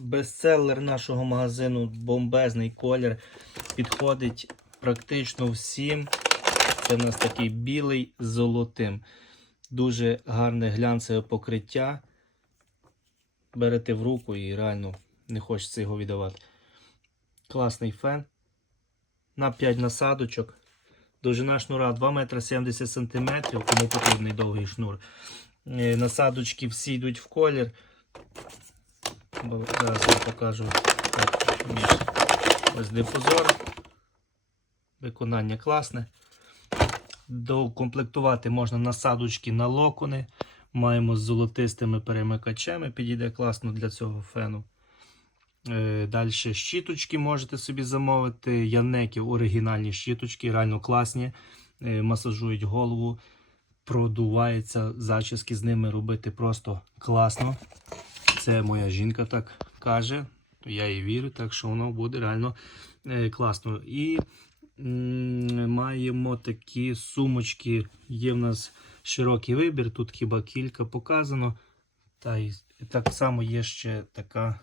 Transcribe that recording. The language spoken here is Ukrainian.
Бестселер нашого магазину бомбезний колір. Підходить практично всім. Це у нас такий білий з золотим. Дуже гарне глянцеве покриття. Берете в руку і реально не хочеться його віддавати. Класний фен. На 5 насадочок. Довжина шнура 2 метри 70 сантиметрів, кому потрібний довгий шнур. Е, Насадочки всі йдуть в колір. Зараз я покажу так. Ось дифузор. Виконання класне. Докомплектувати можна насадочки на локони. Маємо з золотистими перемикачами. Підійде класно для цього фену. Е, Далі щіточки можете собі замовити. Янеків оригінальні щіточки, реально класні. Е, Масажують голову, продувається, зачіски з ними робити просто класно. Це моя жінка так каже. Я їй вірю, так що воно буде реально е, класно. І маємо такі сумочки. Є в нас широкий вибір, тут хіба кілька показано. Та й так само є ще така